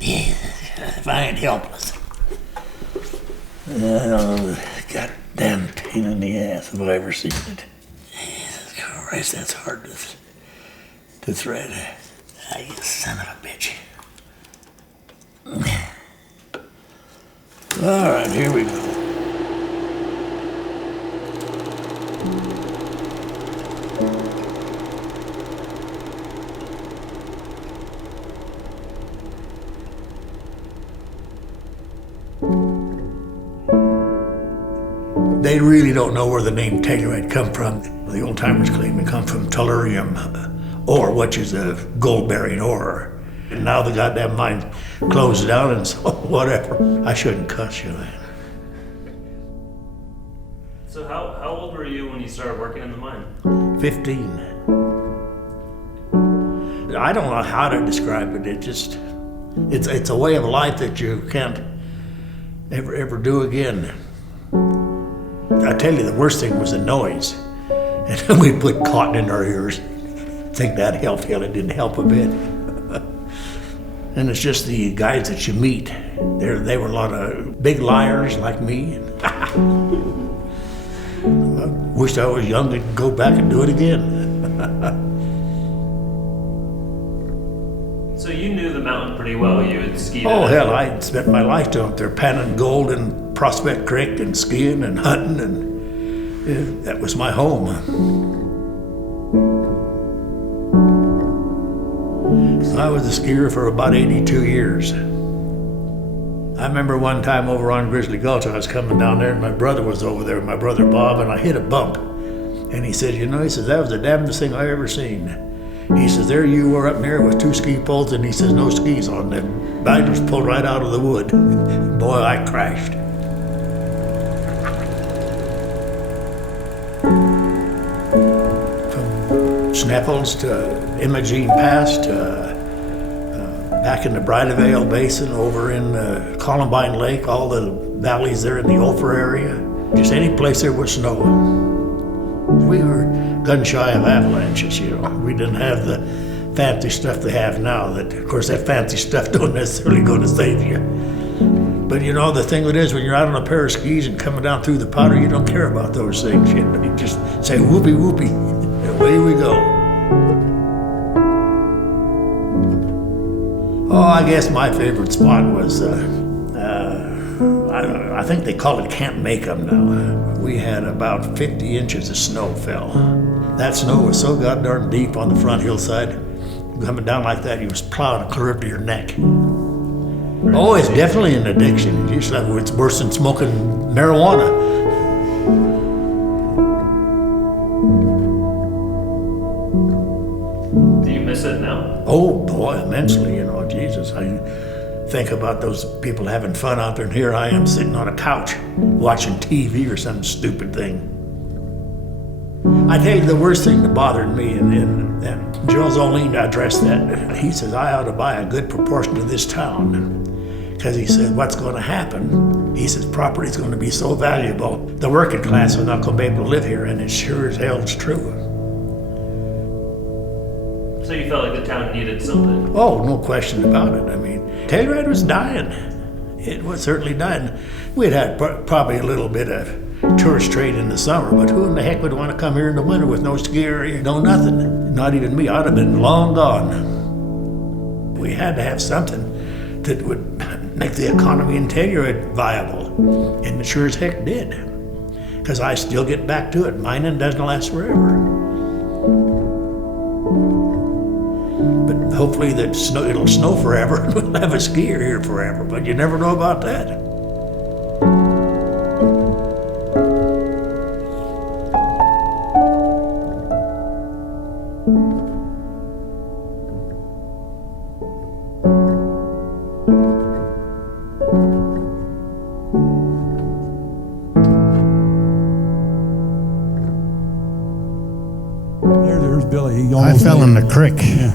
If I ain't helpless. Oh, goddamn pain in the ass if I ever seen it. Jesus Christ, that's hard to thread. Ah, you son of a bitch. All right, here we go. They really don't know where the name Telluride come from. The old timers claim it come from tellurium ore, which is a gold-bearing ore. And now the goddamn mine closed down, and so whatever. I shouldn't cuss you, man. So how old were you when you started working in the mine? 15. I don't know how to describe it. It's a way of life that you can't ever do again. I tell you, the worst thing was the noise. And we put cotton in our ears. Think that helped? Hell, it didn't help a bit. And it's just the guys that you meet. They were a lot of big liars like me. I wished I was young to go back and do it again. So you knew the mountain pretty well. You had skied. Oh, hell, I spent my lifetime up there panning gold in Prospect Creek and skiing and hunting, and that was my home. I was a skier for about 82 years. I remember one time over on Grizzly Gulch, I was coming down there, and my brother was over there, my brother Bob, and I hit a bump. And he said, he says, that was the damnedest thing I ever seen. He says, there you were up there with 2 ski poles, and he says, no skis on them. I just pulled right out of the wood. Boy, I crashed. From Sneffels to Imogene Pass to back in the Bridal Veil Basin, over in Columbine Lake, all the valleys there in the Ophir area. Just any place there was snow. We were gun shy of avalanches, We didn't have the fancy stuff they have now. That, of course, that fancy stuff don't necessarily go to save you. But the thing it is, when you're out on a pair of skis and coming down through the powder, you don't care about those things. You just say whoopee whoopee, and away we go. Oh, I guess my favorite spot was, I think they call it Camp Macomb now. We had about 50 inches of snow fell. That snow was so goddamn deep on the front hillside. Coming down like that, you was plowing clear up to your neck. Oh, it's definitely an addiction. It's worse than smoking marijuana. Do you miss it now? Oh, boy, immensely, Jesus. I think about those people having fun out there, and here I am sitting on a couch watching TV or some stupid thing. I tell you the worst thing that bothered me, and Joe Zolene addressed that. He says, I ought to buy a good proportion of this town. Because he said, what's going to happen? He says, property's going to be so valuable, the working class are not going to be able to live here, and it sure as hell is true. So you felt like the town needed something? Oh, no question about it. Telluride was dying. It was certainly dying. We'd had probably a little bit of tourist trade in the summer, but who in the heck would want to come here in the winter with no ski area, no nothing? Not even me. I'd have been long gone. We had to have something that would make the economy in Telluride viable, and it sure as heck did. Because I still get back to it. Mining doesn't last forever. But hopefully it'll snow forever. We'll have a skier here forever, but you never know about that. There's Billy. I fell in the creek. Yeah.